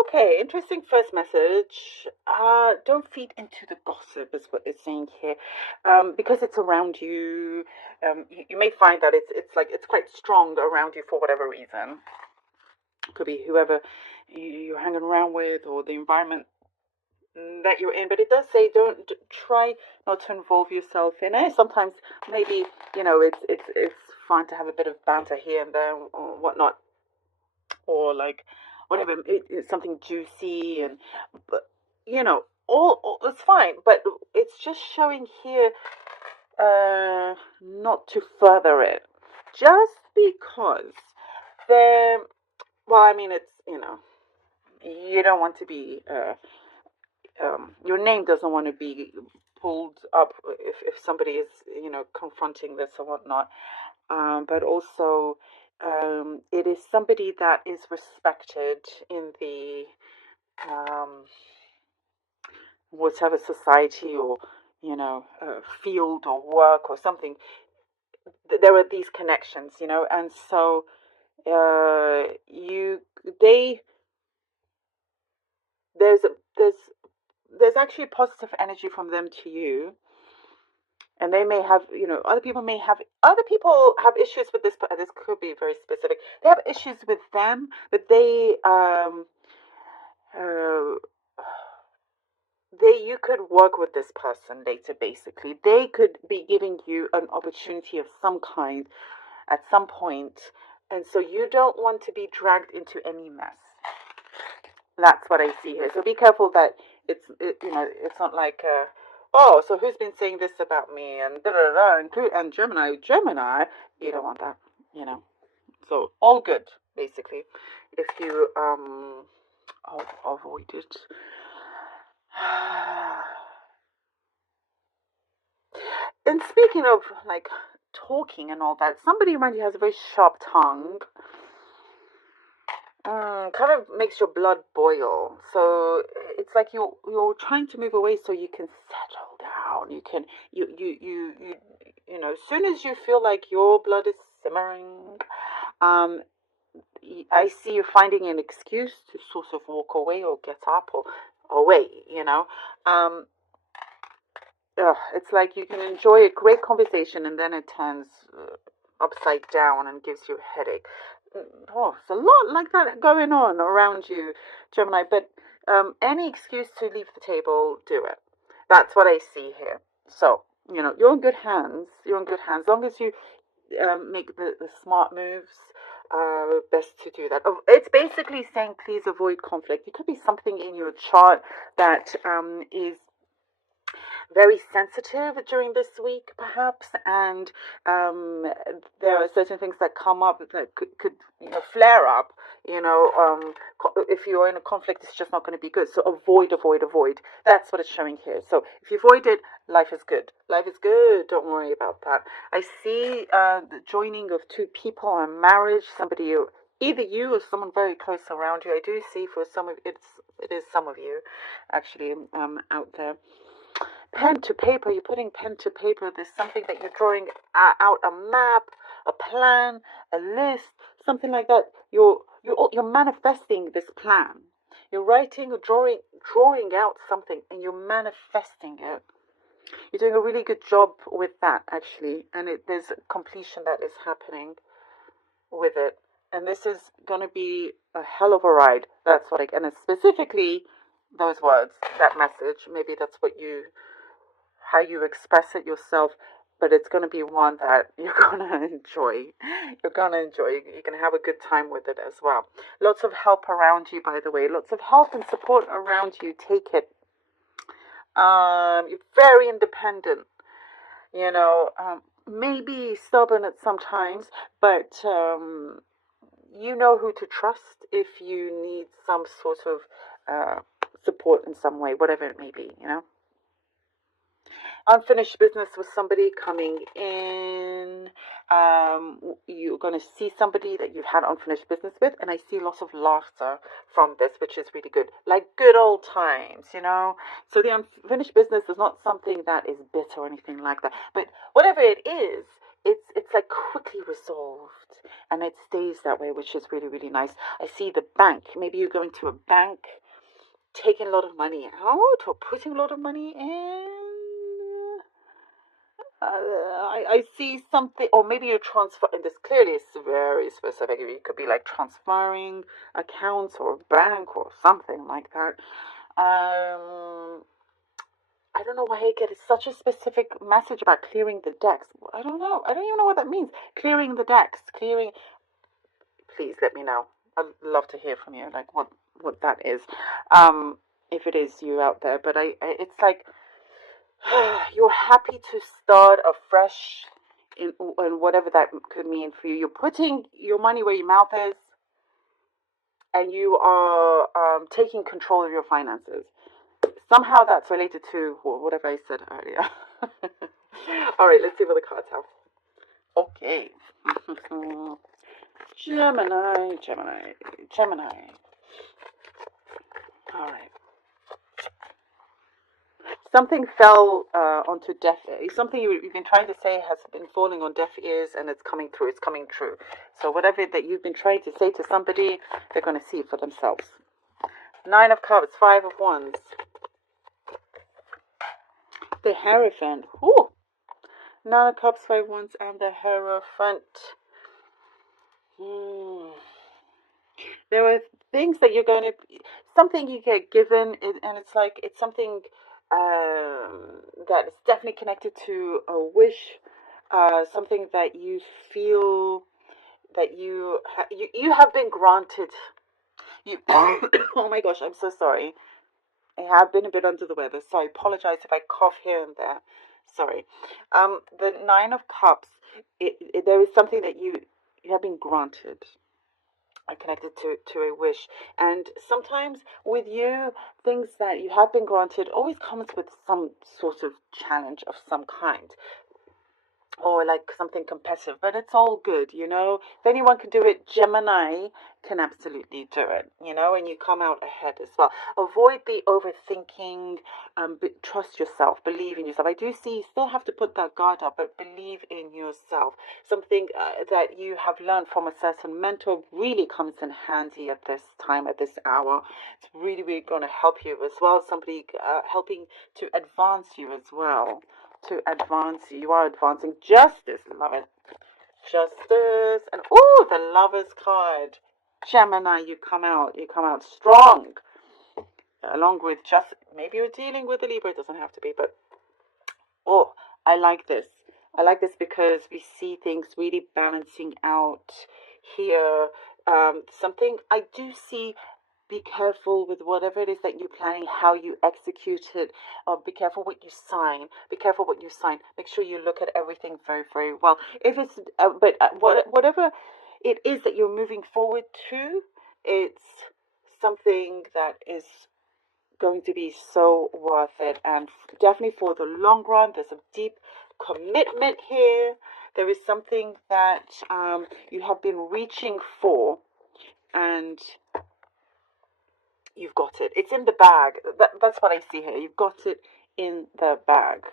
Okay, interesting first message. Don't feed into the gossip, is what it's saying here, because it's around you. You may find that it's quite strong around you for whatever reason. Could be whoever you're hanging around with or the environment that you're in. But it does say don't try not to involve yourself in it. Sometimes maybe it's fun to have a bit of banter here and there or whatnot, or like whatever it's something juicy and but all it's fine, but it's just showing here not to further it just because the well, I mean, it's you don't want to be your name doesn't want to be pulled up if somebody is confronting this or whatnot, but also it is somebody that is respected in the um, whatever society or field or work or something. There are these connections, and so you they there's a, there's actually positive energy from them to you, and they may have other people have issues with this, but this could be very specific. They have issues with them, but uh, you could work with this person later. Basically, they could be giving you an opportunity of some kind at some point, and so you don't want to be dragged into any mess. That's what I see here. So be careful that it's not like oh, so who's been saying this about me and da da da, and Gemini. You don't want that, you know. So all good, basically, if you avoid it. And speaking of like talking and all that, somebody around you has a very sharp tongue. Kind of makes your blood boil. So it's like you're trying to move away so you can settle down. You can as soon as you feel like your blood is simmering, um, I see you finding an excuse to sort of walk away or get up or away. Um, it's like you can enjoy a great conversation and then it turns upside down and gives you a headache. Oh, it's a lot like that going on around you, Gemini. But any excuse to leave the table, do it. That's what I see here. So, you're in good hands. You're in good hands. As long as you make the smart moves, best to do that. Oh, it's basically saying please avoid conflict. It could be something in your chart that is very sensitive during this week, perhaps, and there are certain things that come up that could flare up. If you're in a conflict, it's just not going to be good. So avoid, avoid, avoid. That's what it's showing here. So if you avoid it, life is good. Life is good. Don't worry about that. I see the joining of two people and marriage. Somebody, either you or someone very close around you. I do see for some of it is some of you actually out there. Pen to paper, you're putting pen to paper. There's something that you're drawing out, a map, a plan, a list, something like that. You're manifesting this plan. You're writing or drawing out something, and you're manifesting it. You're doing a really good job with that, actually, and there's completion that is happening with it. And this is going to be a hell of a ride. That's what and specifically those words, that message. Maybe that's how you express it yourself, but it's going to be one that you're going to enjoy. You're going to enjoy. You can have a good time with it as well. Lots of help around you, by the way. Lots of help and support around you. Take it. You're very independent. Maybe stubborn at some times, but you know who to trust if you need some sort of support in some way, whatever it may be. Unfinished business with somebody coming in. You're going to see somebody that you've had unfinished business with, and I see lots of laughter from this, which is really good. Like good old times. So the unfinished business is not something that is bitter or anything like that. But whatever it is, it's like quickly quickly resolved, and it stays that way, which is really, really nice. I see the bank. Maybe you're going to a bank, taking a lot of money out or putting a lot of money in. I see something, or maybe you're transferring. This clearly is very specific. It could be like transferring accounts or bank or something like that. I don't know why I get such a specific message about clearing the decks. I don't know. I don't even know what that means. Clearing the decks, clearing. Please let me know. I'd love to hear from you, like what that is, if it is you out there. But it's like you're happy to start afresh in whatever that could mean for you. You're putting your money where your mouth is, and you are taking control of your finances. Somehow that's related to whatever I said earlier. All right, let's see what the cards have. Okay. Gemini, Gemini, Gemini. All right. Something fell onto deaf ears. Something you've been trying to say has been falling on deaf ears, and it's coming through. It's coming true. So whatever that you've been trying to say to somebody, they're going to see it for themselves. 9 of Cups, 5 of Wands. The Hierophant. Ooh. 9 of Cups, 5 of Wands, and the Hierophant. There are things that you're going to, something you get given, and it's like, it's something that is definitely connected to a wish, something that you feel that you have been granted. You, oh my gosh, I'm so sorry. I have been a bit under the weather, so I apologize if I cough here and there. Sorry. The 9 of Cups, there is something that you have been granted. I connected to a wish. And sometimes with you, things that you have been granted always comes with some sort of challenge of some kind. Or like something competitive, but it's all good, you know. If anyone can do it, Gemini can absolutely do it, you know, and you come out ahead as well. Avoid the overthinking, but trust yourself, believe in yourself. I do see you still have to put that guard up, but believe in yourself. Something that you have learned from a certain mentor really comes in handy at this time, at this hour. It's really, really going to help you as well. Somebody helping to advance you as well. To advance you are advancing. Justice, love it. Justice, and oh, the Lovers card. Gemini, you come out strong, along with just, maybe you're dealing with a Libra, it doesn't have to be, but oh, I like this because we see things really balancing out here. Something I do see, be careful with whatever it is that you're planning, how you execute it. Be careful what you sign. Be careful what you sign. Make sure you look at everything very, very well. If it's, whatever it is that you're moving forward to, it's something that is going to be so worth it, and definitely for the long run. There's a deep commitment here. There is something that you have been reaching for, and you've got it. It's in the bag. That's what I see here. You've got it in the bag.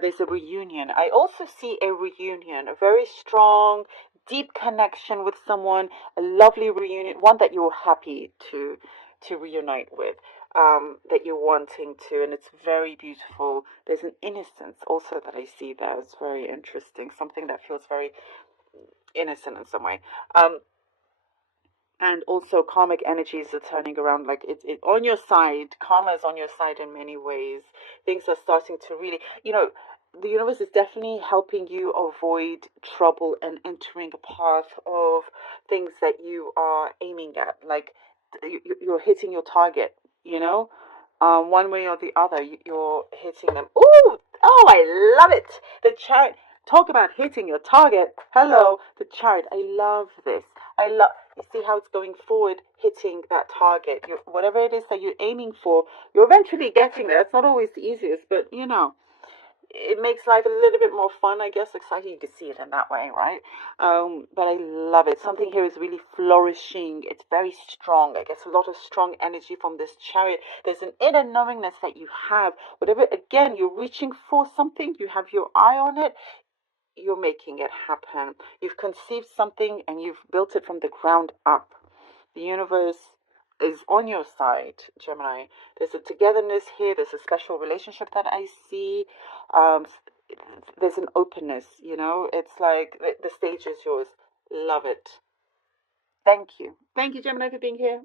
There's a reunion. I also see a reunion, a very strong, deep connection with someone, a lovely reunion, one that you're happy to reunite with, that you're wanting to, and it's very beautiful. There's an innocence also that I see there. It's very interesting. Something that feels very innocent in some way. And also karmic energies are turning around, like it's on your side. Karma is on your side in many ways. Things are starting to really, you know, the universe is definitely helping you avoid trouble and entering a path of things that you are aiming at. Like you're hitting your target, you know, one way or the other, you're hitting them. Ooh, oh, I love it. The Chariot. Talk about hitting your target. Hello, the Chariot. I love this. You see how it's going forward, hitting that target. Whatever it is that you're aiming for, you're eventually getting there. It's not always the easiest, but you know, it makes life a little bit more fun, I guess. Exciting, you can see it in that way, right? But I love it. Something here is really flourishing. It's very strong. I guess a lot of strong energy from this Chariot. There's an inner knowingness that you have. Whatever, again, you're reaching for something, you have your eye on it. you're making it happen. You've conceived something and you've built it from the ground up. The universe is on your side, Gemini. There's a togetherness here. There's a special relationship that I see. Um, there's an openness, you know. It's like the stage is yours. Love it. Thank you. Thank you, Gemini, for being here.